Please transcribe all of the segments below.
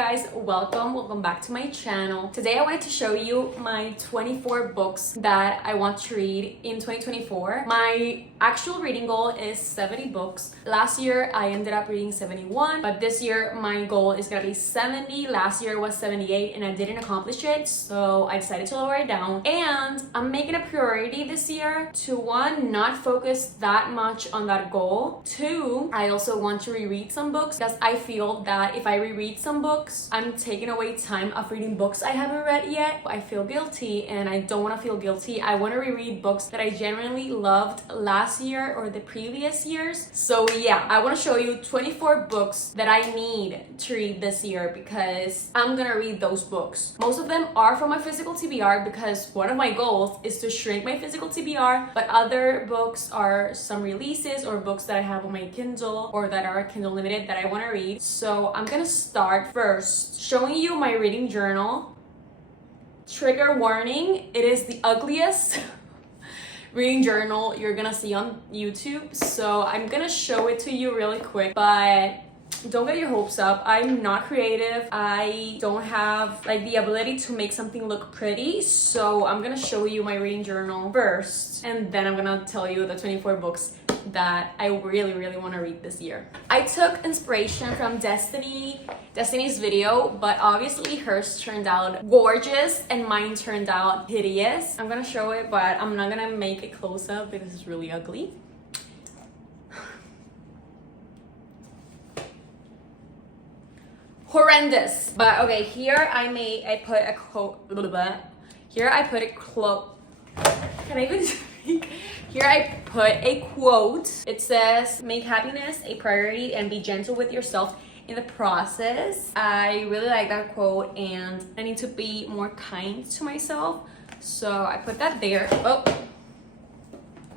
guys, welcome back to my channel. Today I wanted to show you my 24 books that I want to read in 2024. My actual reading goal is 70 books. Last year I ended up reading 71, but this year my goal is gonna be 70. Last year was 78 and I didn't accomplish it, so I decided to lower it down. And I'm making a priority this year to, one, not focus that much on that goal. Two, I also want to reread some books because I feel that if I reread some books, I'm taking away time of reading books I haven't read yet. I feel guilty and I don't want to feel guilty. I want to reread books that I genuinely loved last year or the previous years. So yeah, I want to show you 24 books that I need to read this year because I'm gonna read those books. Most of them are from my physical TBR because one of my goals is to shrink my physical TBR, but other books are some releases or books that I have on my Kindle or that are Kindle Limited that I want to read. So I'm gonna start first showing you my reading journal. Trigger warning, it is the ugliest reading journal you're gonna see on YouTube, so I'm gonna show it to you really quick, but don't get your hopes up. I'm not creative. I don't have like the ability to make something look pretty, so I'm gonna show you my reading journal first and then I'm gonna tell you the 24 books that I really want to read this year. I took inspiration from Destiny's video, but obviously hers turned out gorgeous and mine turned out hideous. I'm gonna show it, but I'm not gonna make it close up because it's really ugly. Horrendous. But okay, here I put a quote. Here I put a quote. Can I even speak? Here I put a quote. It says, "Make happiness a priority and be gentle with yourself in the process." I really like that quote and I need to be more kind to myself. So I put that there. Oh.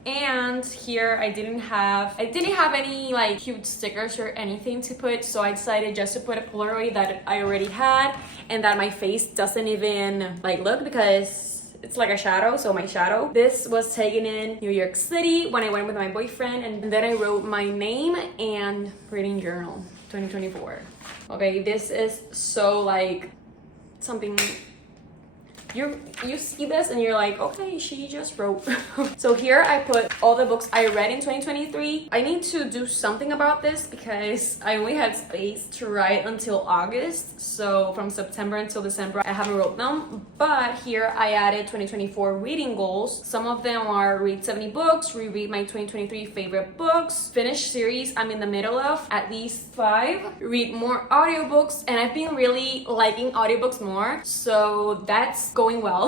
And here I didn't have any like cute stickers or anything to put, so I decided just to put a Polaroid that I already had and that my face doesn't even like look because it's like a shadow, so my shadow. This was taken in New York City when I went with my boyfriend, and then I wrote my name and reading journal 2024. Okay, this is so like something you see this and you're like, okay, she just wrote. So here I put all the books I read in 2023. I need to do something about this because I only had space to write until August. So from September until December, I haven't wrote them. But here I added 2024 reading goals. Some of them are read 70 books, reread my 2023 favorite books, finish series I'm in the middle of, at least 5, read more audiobooks, and I've been really liking audiobooks more. So that's going well.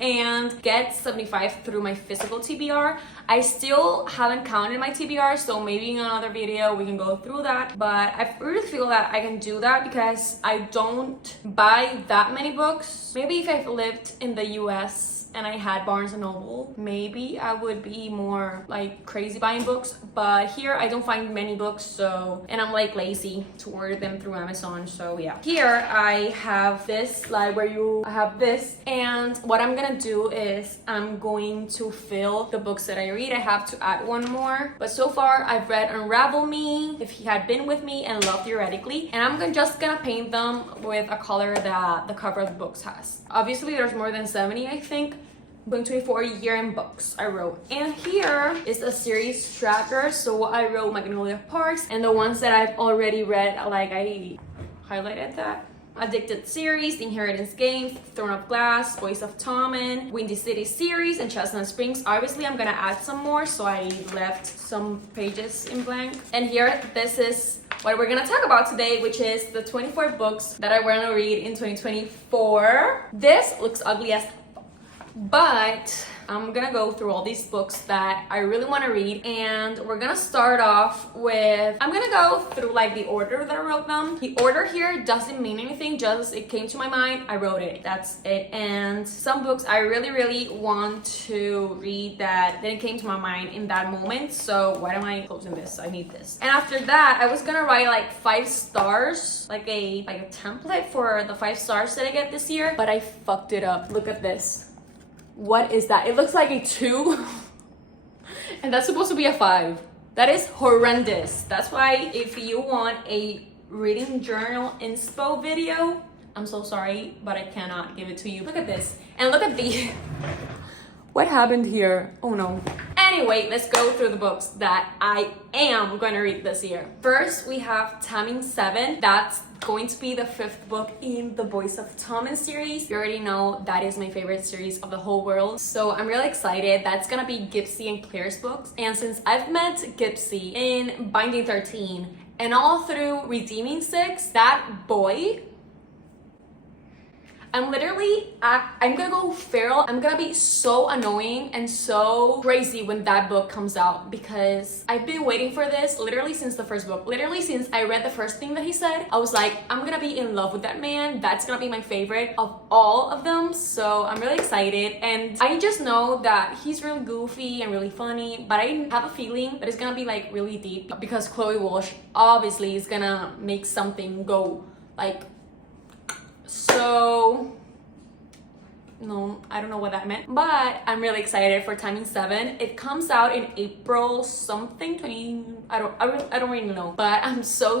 And get 75 through my physical TBR. I still haven't counted my TBR, so maybe in another video we can go through that, but I really feel that I can do that because I don't buy that many books. Maybe if I've lived in the US and I had Barnes & Noble, maybe I would be more like crazy buying books, but here I don't find many books, so, and I'm like lazy to order them through Amazon, so yeah. Here I have this library, I have this, and what I'm gonna do is I'm going to fill the books that I read. I have to add one more, but so far I've read Unravel Me, If He Had Been With Me, and Love Theoretically, and I'm just gonna paint them with a color that the cover of the books has. Obviously there's more than 70, I think. 2024 year in books I wrote. And here is a series tracker. So I wrote Magnolia Parks and the ones that I've already read, like I highlighted that. Addicted series, The Inheritance Game, Throne of Glass, Voice of Tommen, Windy City series, and Chestnut Springs. Obviously I'm gonna add some more, so I left some pages in blank. And here, this is what we're gonna talk about today, which is the 24 books that I want to read in 2024. This looks ugly as but I'm gonna go through all these books that I really want to read, and we're gonna start off with, I'm gonna go through like the order that I wrote them. The order here doesn't mean anything, just it came to my mind, I wrote it, that's it. And some books I really want to read that didn't came to my mind in that moment, so why am I closing this? I need this. And after that I was gonna write like 5 stars, like a template for the 5 stars that I get this year, but I fucked it up. Look at this. What is that? It looks like a 2 and that's supposed to be a 5. That is horrendous. That's why if you want a reading journal inspo video. I'm so sorry, but I cannot give it to you. Look at this. And look at the... What happened here? Oh no. Anyway, let's go through the books that I am going to read this year. First, we have Taming 7. That's going to be the 5th book in the Boys of Tommen series. You already know that is my favorite series of the whole world. So I'm really excited. That's going to be Gypsy and Claire's books. And since I've met Gypsy in Binding 13 and all through Redeeming 6, that boy... I'm gonna go feral. I'm gonna be so annoying and so crazy when that book comes out, because I've been waiting for this literally since the first book. Literally since I read the first thing that he said, I was like, I'm gonna be in love with that man. That's gonna be my favorite of all of them. So I'm really excited, and I just know that he's really goofy and really funny, but I have a feeling that it's gonna be like really deep, because Chloe Walsh obviously is gonna make something go like... So, no, I don't know what that meant, but I'm really excited for Taming 7. It comes out in April something, 20, I don't really know, but I'm so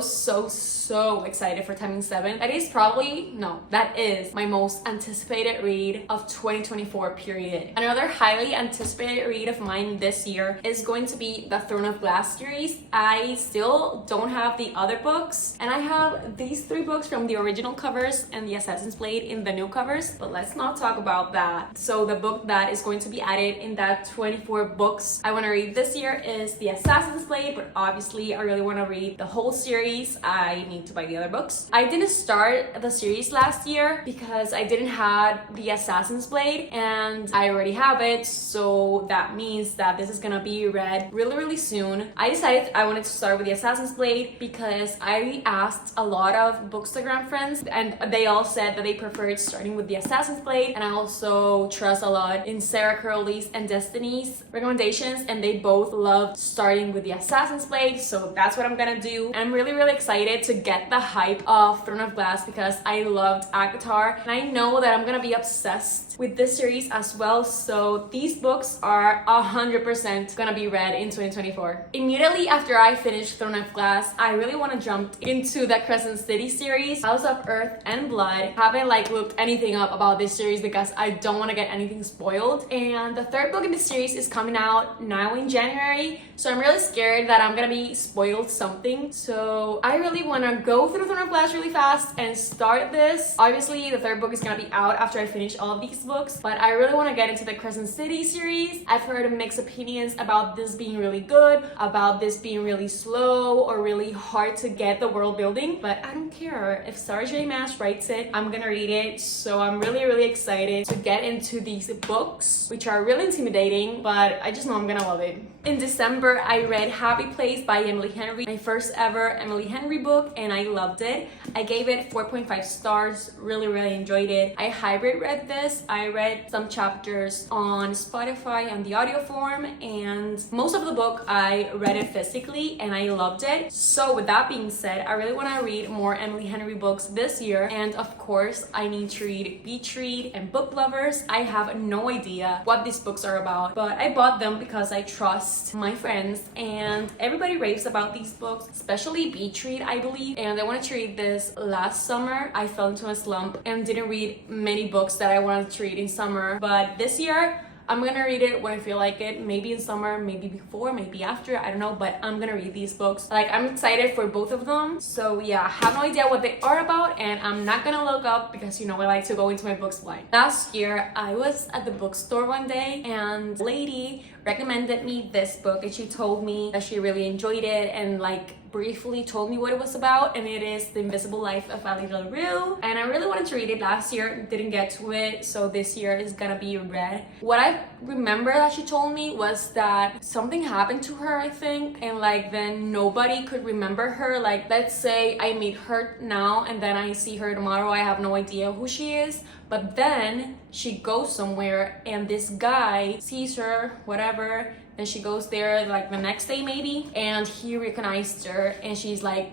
excited for Taming 7. That is my most anticipated read of 2024 period. Another highly anticipated read of mine this year is going to be the Throne of Glass series. I still don't have the other books, and I have these 3 books from the original covers and the Assassin's Blade in the new covers, but let's not talk about that. So the book that is going to be added in that 24 books I want to read this year is the Assassin's Blade, but obviously I really want to read the whole series. I need to buy the other books. I didn't start the series last year because I didn't have the Assassin's Blade, and I already have it, so that means that this is gonna be read really soon. I decided I wanted to start with the Assassin's Blade because I asked a lot of Bookstagram friends, and they all said that they preferred starting with the Assassin's Blade, and I also trust a lot in Sarah Curley's and Destiny's recommendations, and they both loved starting with the Assassin's Blade, so that's what I'm gonna do. And I'm really excited to get the hype of Throne of Glass because I loved Akatar, and I know that I'm gonna be obsessed with this series as well, so these books are 100% gonna be read in 2024. Immediately after I finished Throne of Glass, I really want to jump into the Crescent City series. House of Earth and Blood. Haven't looked anything up about this series because I don't want to get anything spoiled, and the 3rd book in the series is coming out now in January, so I'm really scared that I'm gonna be spoiled something. So I really want to go through Throne of Glass really fast and start this. Obviously the 3rd book is gonna be out after I finish all of these books, but I really want to get into the Crescent City series. I've heard mixed opinions about this being really good, about this being really slow or really hard to get the world building, but I don't care. If Sarah J Maas writes it, I'm gonna read it. So I'm really excited to get into these books, which are really intimidating, but I just know I'm gonna love it. In December, I read Happy Place by Emily Henry, my first ever Emily Henry book, and I loved it. I gave it 4.5 stars, really enjoyed it. I hybrid read this. I read some chapters on Spotify on the audio form, and most of the book I read it physically, and I loved it. So with that being said, I really want to read more Emily Henry books this year, and of course, I need to read Beach Read and Book Lovers. I have no idea what these books are about, but I bought them because I trust my friends, and everybody raves about these books, especially Beach Read, I believe, and I wanted to read this last summer. I fell into a slump and didn't read many books that I wanted to read in summer, but this year I'm gonna read it when I feel like it, maybe in summer, maybe before, maybe after, I don't know, but I'm gonna read these books. I'm excited for both of them. So yeah, I have no idea what they are about, and I'm not gonna look up because I like to go into my books blind. Last year, I was at the bookstore one day, and a lady recommended me this book, and she told me that she really enjoyed it, and briefly told me what it was about, and it is The Invisible Life of Ali Del Rue, and I really wanted to read it last year, didn't get to it, so this year is gonna be read. What I remember that she told me was that something happened to her, I think, and then nobody could remember her. Let's say I meet her now and then I see her tomorrow, I have no idea who she is, but then she goes somewhere and this guy sees her, whatever, and she goes there the next day maybe, and he recognized her, and she's like,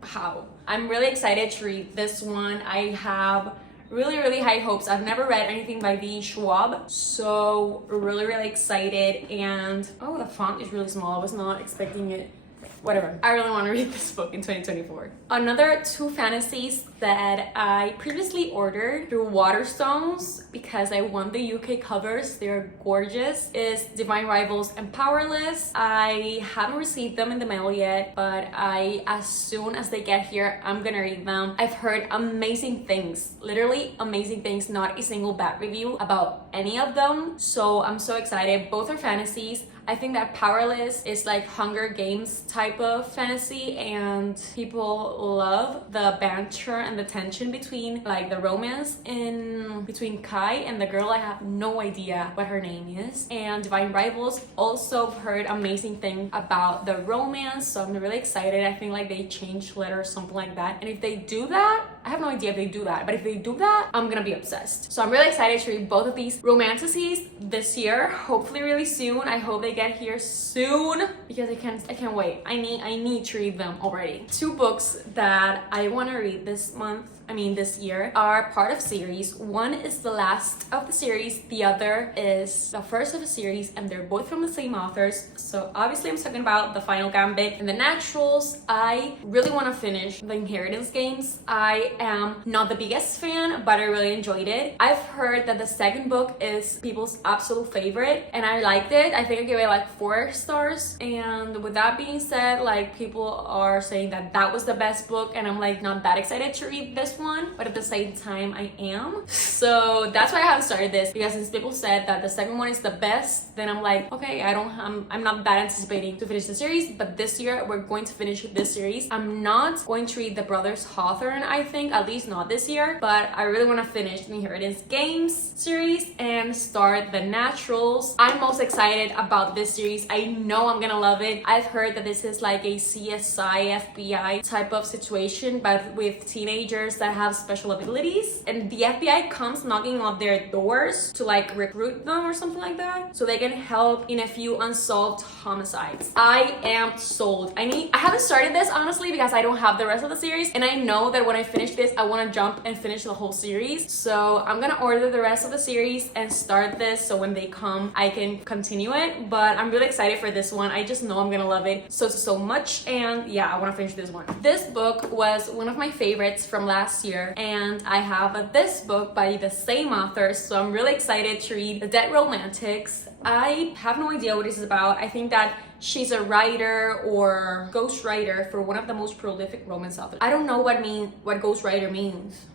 how? I'm really excited to read this one. I have really high hopes. I've never read anything by V. Schwab, so really excited. And oh, the font is really small. I was not expecting it whatever. I really want to read this book in 2024. Another two fantasies that I previously ordered through Waterstones because I want the UK covers. They're gorgeous. Is Divine Rivals and Powerless. I haven't received them in the mail yet, but as soon as they get here, I'm gonna read them. I've heard amazing things, literally amazing things, not a single bad review about any of them. So I'm so excited. Both are fantasies. I think that Powerless is like Hunger Games type of fantasy, and people love the banter and the tension between like the romance in between Kai and the girl. I have no idea what her name is. And Divine Rivals, also heard amazing things about the romance, so I'm really excited. I think like they changed letters, something like that. And if they do that, I have no idea if they do that, but if they do that, I'm gonna be obsessed. So I'm really excited to read both of these romanticities this year, hopefully really soon. I hope they get here soon because I can't wait. I need to read them already. Two books that I want to read this year are part of series. One is the last of the series, the other is the first of the series, and they're both from the same authors. So obviously I'm talking about The Final Gambit and The Naturals. I really want to finish the Inheritance Games. I am not the biggest fan, but I really enjoyed it. I've heard that the second book is people's absolute favorite, and I liked it. I think I gave it like 4 stars. And with that being said, like people are saying that was the best book, and I'm like not that excited to read this one, but at the same time I am. So that's why I haven't started this, because since people said that the second one is the best, then I'm like, okay, I'm not that anticipating to finish the series. But this year we're going to finish this series. I'm not going to read the Brothers Hawthorne, I think, at least not this year, but I really want to finish the Inheritance Games series and start The Naturals. I'm most excited about this series. I know I'm gonna love it. I've heard that this is like a CSI FBI type of situation, but with teenagers that have special abilities, and the FBI comes knocking on their doors to like recruit them or something like that, so they can help in a few unsolved homicides. I am sold. I haven't started this honestly because I don't have the rest of the series, and I know that when I finish this I want to jump and finish the whole series. So I'm gonna order the rest of the series and start this, so when they come I can continue it. But I'm really excited for this one. I just know I'm gonna love it so much, and yeah, I want to finish this one. This book was one of my favorites from last year, and I have this book by the same author, so I'm really excited to read The Dead Romantics. I have no idea what this is about. I think that she's a writer or ghostwriter for one of the most prolific romance authors. I don't know what ghostwriter means.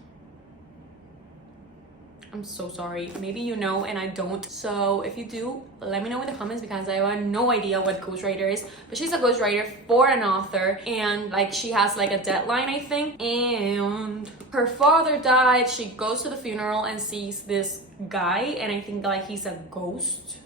I'm so sorry. Maybe you know and I don't. So if you do, let me know in the comments, because I have no idea what ghostwriter is. But she's a ghostwriter for an author, and like she has like a deadline, I think. And her father died. She goes to the funeral and sees this guy, and I think like he's a ghost.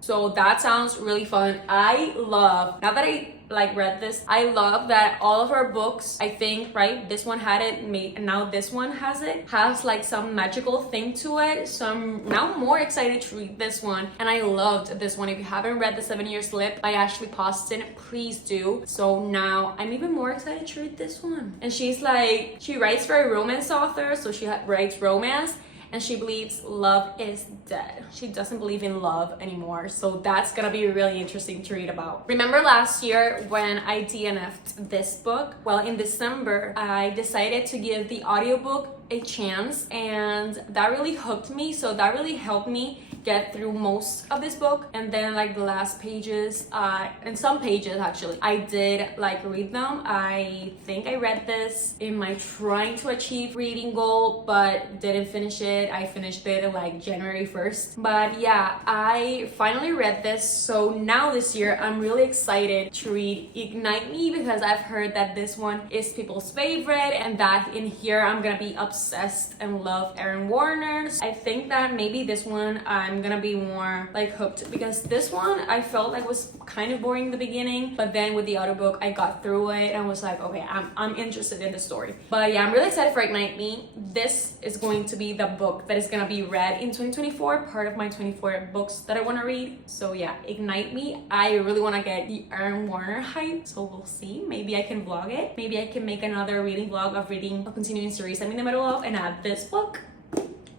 So that sounds really fun. I love, now that I like read this, I love that all of her books, I think, right, this one had it made, and now this one has like some magical thing to it. So I'm now more excited to read this one, and I loved this one. If you haven't read The 7-Year Slip by Ashley Poston, please do. So now I'm even more excited to read this one. And she's like, she writes for a romance author, so she writes romance, and she believes love is dead. She doesn't believe in love anymore. So that's gonna be really interesting to read about. Remember last year when I DNF'd this book? Well, in December, I decided to give the audiobook a chance, and that really hooked me. So that really helped me get through most of this book. And then like the last pages, and some pages actually, I did like read them. I think I read this in my trying to achieve reading goal, but didn't finish it. I finished it like January 1st. But yeah, I finally read this. So now this year, I'm really excited to read Ignite Me, because I've heard that this one is people's favorite, and that in here I'm gonna be obsessed and love Erin Warner. I think that maybe this one I'm gonna be more like hooked, because this one I felt like was kind of boring in the beginning, but then with the audiobook I got through it and was like, okay, I'm interested in the story. But yeah, I'm really excited for Ignite Me. This is going to be the book that is gonna be read in 2024, part of my 24 books that I want to read. So yeah, Ignite Me. I really want to get the Erin Warner hype, so we'll see. Maybe I can vlog it. Maybe I can make another reading vlog of reading a continuing series I'm in the middle of and add this book.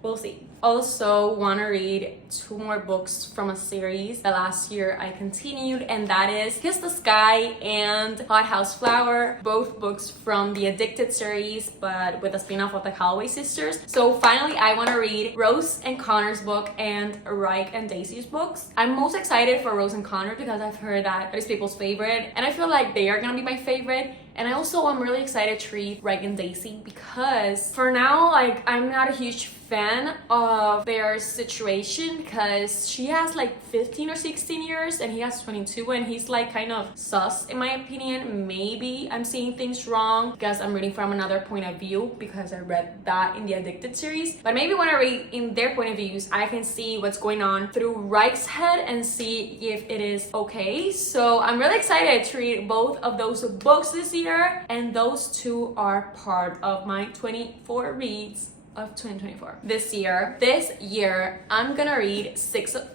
We'll see. Also want to read 2 more books from a series that last year I continued, and that is Kiss the Sky and Hot House Flower, both books from the Addicted series but with a spin-off of the Calloway sisters. So finally I want to read Rose and Connor's book and Reich and Daisy's books. I'm most excited for Rose and Connor because I've heard that it is people's favorite, and I feel like they are gonna be my favorite. And I also am really excited to read Reich and Daisy because for now, like, I'm not a huge fan of their situation because she has like 15 or 16 years and he has 22, and he's like kind of sus in my opinion. Maybe I'm seeing things wrong because I'm reading from another point of view because I read that in the Addicted series. But maybe when I read in their point of views, I can see what's going on through Reich's head and see if it is okay. So I'm really excited to read both of those books this year. And those 2 are part of my 24 reads of 2024. This year, I'm gonna read six of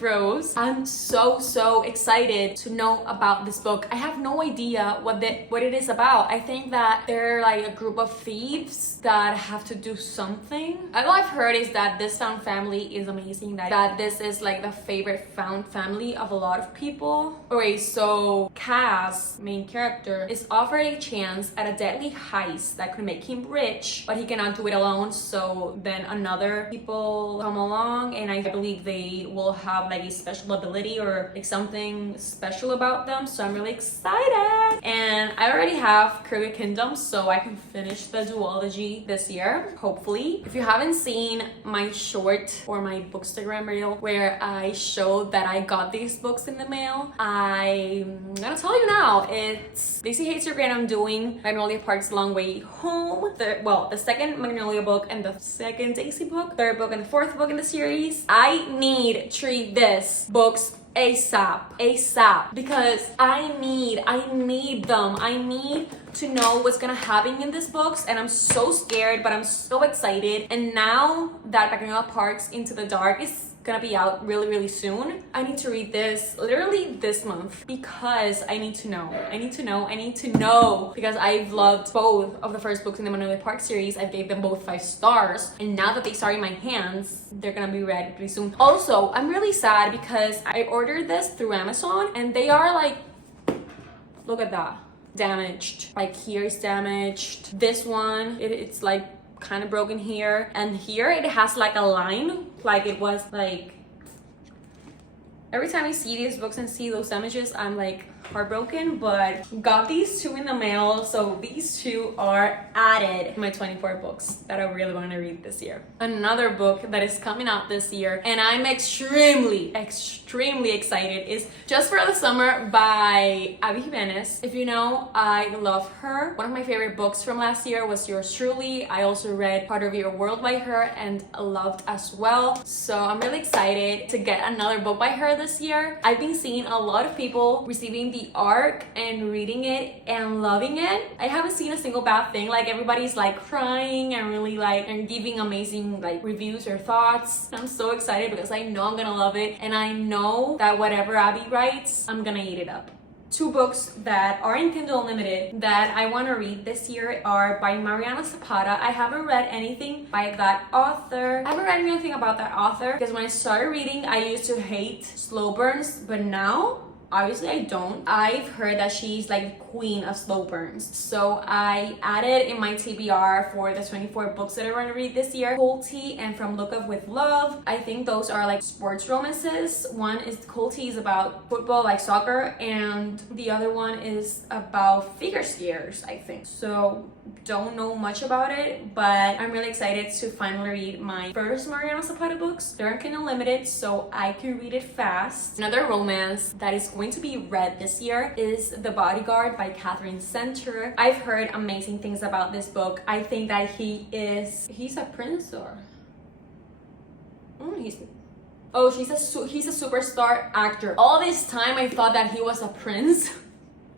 Rose. I'm so excited to know about this book. I have no idea what it is about. I think that they're like a group of thieves that have to do something. All I've heard is that this found family is amazing, that this is like the favorite found family of a lot of people. Okay, so Cass, main character, is offered a chance at a deadly heist that could make him rich, but he cannot do it alone. So then another people come along, and I believe they will have like a special ability or like something special about them. So I'm really excited, and I already have Crooked Kingdom, so I can finish the duology this year, hopefully. If you haven't seen my short or my Bookstagram reel where I showed that I got these books in the mail, I'm gonna tell you now. It's Daisy Hates Your Grade. I'm doing Magnolia Park's Long Way Home, the second Magnolia book and the second Daisy book, 3rd book and the 4th book in the series. I need to read this books ASAP because I need them. I need to know what's gonna happen in these books, and I'm so scared, but I'm so excited. And now that Magnolia Park's Into the Dark is gonna be out really soon, I need to read this literally this month because I need to know because I've loved both of the first books in the Magnolia Park series. I gave them both 5 stars, and now that they are in my hands, they're gonna be read pretty soon. Also, I'm really sad because I ordered this through Amazon and they are like, look at that, damaged. Like here is damaged, this one it's like kind of broken here, and here it has like a line, like it was like, every time I see these books and see those images, I'm like heartbroken. But got these 2 in the mail, so these 2 are added to my 24 books that I really want to read this year. Another book that is coming out this year and I'm extremely excited is Just for the Summer by Abby Jimenez. If you know, I love her. One of my favorite books from last year was Yours Truly. I also read Part of Your World by her and loved as well. So I'm really excited to get another book by her this year. I've been seeing a lot of people receiving the ARC and reading it and loving it. I haven't seen a single bad thing. Like everybody's like crying and really like and giving amazing like reviews or thoughts. I'm so excited because I know I'm gonna love it, and I know that whatever Abby writes, I'm gonna eat it up. 2 books that are in Kindle Unlimited that I want to read this year are by Mariana Zapata. I haven't read anything by that author. I haven't read anything about that author because when I started reading, I used to hate slow burns, but now obviously I don't. I've heard that she's like queen of slow burns. So I added in my TBR for the 24 books that I want to read this year, Cold Tea and From Look Up With Love. I think those are like sports romances. One is Cold Tea is about football, like soccer, and the other one is about figure skaters, I think. So don't know much about it, but I'm really excited to finally read my first Mariana Zapata books. They're in Kindle Unlimited, so I can read it fast. Another romance that is going to be read this year is The Bodyguard by Catherine Center. I've heard amazing things about this book. I think that he's a prince, or he's a superstar actor. All this time I thought that he was a prince.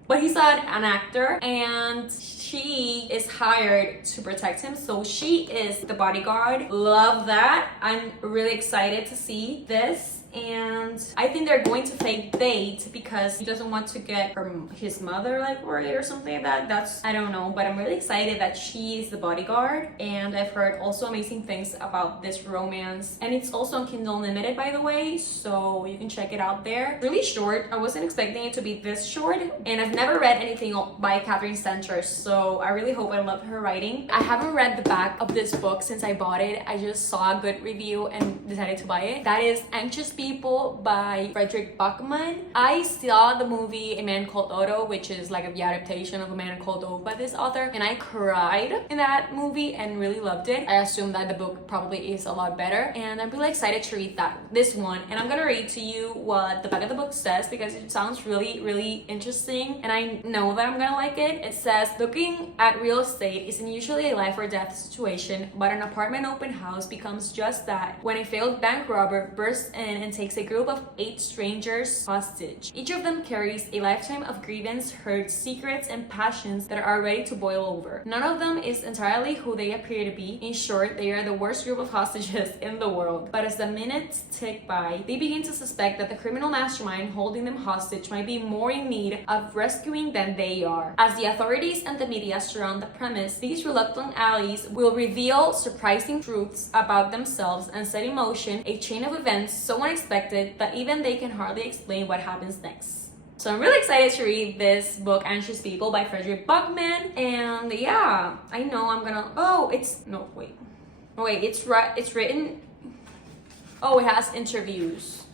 But he's an actor, and she is hired to protect him. So she is the bodyguard. Love that. I'm really excited to see this. and I think they're going to fake date because he doesn't want to get his mother like worried or something like that. I don't know, but I'm really excited that she is the bodyguard, and I've heard also amazing things about this romance, and it's also on Kindle Unlimited, by the way, so you can check it out there. Really short. I wasn't expecting it to be this short, and I've never read anything by Catherine Center, so I really hope I love her writing. I haven't read the back of this book since I bought it. I just saw a good review and decided to buy it. That is Anxious People by Frederick Buckman. I saw the movie A Man Called Otto, which is like the adaptation of A Man Called Otto by this author, and I cried in that movie and really loved it. I assume that the book probably is a lot better, and I'm really excited to read this one, and I'm gonna read to you what the back of the book says because it sounds really interesting, and I know that I'm gonna like it. It says, looking at real estate isn't usually a life or death situation, but an apartment open house becomes just that when a failed bank robber bursts in and takes a group of 8 strangers hostage. Each of them carries a lifetime of grievance, hurt, secrets, and passions that are ready to boil over. None of them is entirely who they appear to be. In short, they are the worst group of hostages in the world. But as the minutes tick by, they begin to suspect that the criminal mastermind holding them hostage might be more in need of rescuing than they are. As the authorities and the media surround the premise, these reluctant allies will reveal surprising truths about themselves and set in motion a chain of events so unexpected that even they can hardly explain what happens next. So I'm really excited to read this book, Anxious People by Frederick Buckman, and yeah, I know I'm gonna, it's written, it has interviews,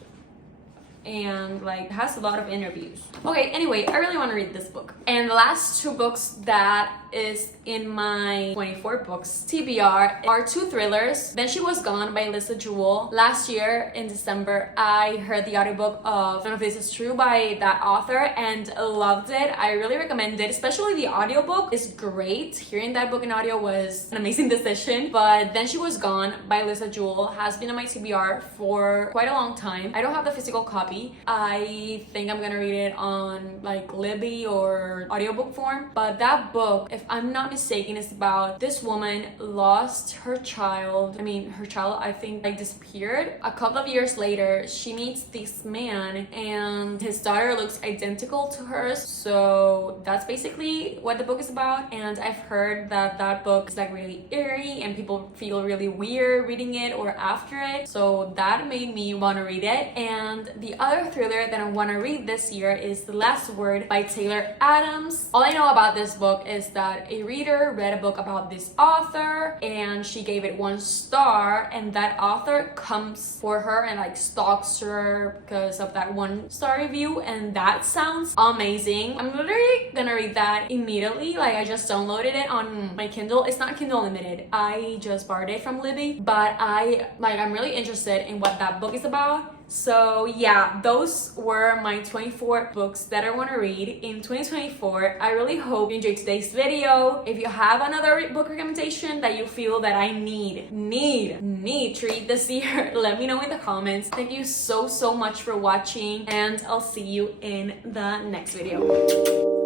and like it has a lot of interviews. Okay, anyway, I really want to read this book. And the last 2 books that is in my 24 books TBR are 2 thrillers. Then She Was Gone by Lisa Jewell. Last year in December, I heard the audiobook of None of This Is True by that author and loved it. I really recommend it, especially the audiobook is great. Hearing that book in audio was an amazing decision. But Then She Was Gone by Lisa Jewell has been on my TBR for quite a long time. I don't have the physical copy. I think I'm gonna read it on like Libby or audiobook form, but that book, if I'm not mistaken, is about this woman lost her child. Her child, I think, like disappeared. A couple of years later, she meets this man and his daughter looks identical to hers. So that's basically what the book is about. And I've heard that that book is like really eerie and people feel really weird reading it or after it. So that made me want to read it. And the other thriller that I want to read this year is The Last Word by Taylor Adams. All I know about this book is that a reader read a book about this author and she gave it 1 star, and that author comes for her and like stalks her because of that 1-star review, and that sounds amazing. I'm literally gonna read that immediately. Like I just downloaded it on my Kindle. It's not Kindle Unlimited. I just borrowed it from Libby, but I'm really interested in what that book is about. So yeah, those were my 24 books that I want to read in 2024. I really hope you enjoyed today's video. If you have another book recommendation that you feel that I need to read this year, let me know in the comments. Thank you so much for watching, and I'll see you in the next video.